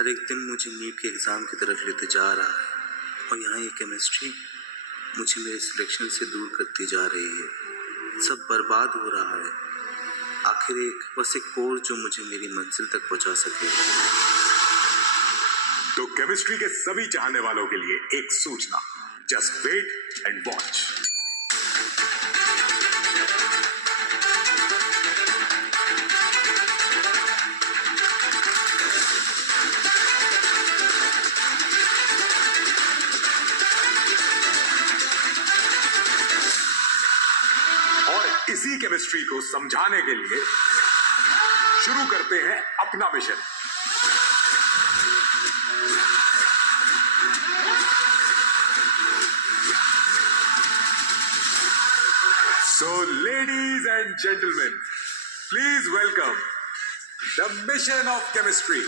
हर एक दिन मुझे नीट के एग्ज़ाम की तरफ लेते जा रहा है और यहाँ ये केमिस्ट्री मुझे मेरे सिलेक्शन से दूर करती जा रही है। सब बर्बाद हो रहा है। आखिर बस एक कोर्स जो मुझे मेरी मंजिल तक पहुँचा सके। तो केमिस्ट्री के सभी चाहने वालों के लिए एक सूचना, जस्ट वेट एंड वॉच। इसी केमिस्ट्री को समझाने के लिए शुरू करते हैं अपना mission. So ladies and gentlemen, please welcome the mission of chemistry.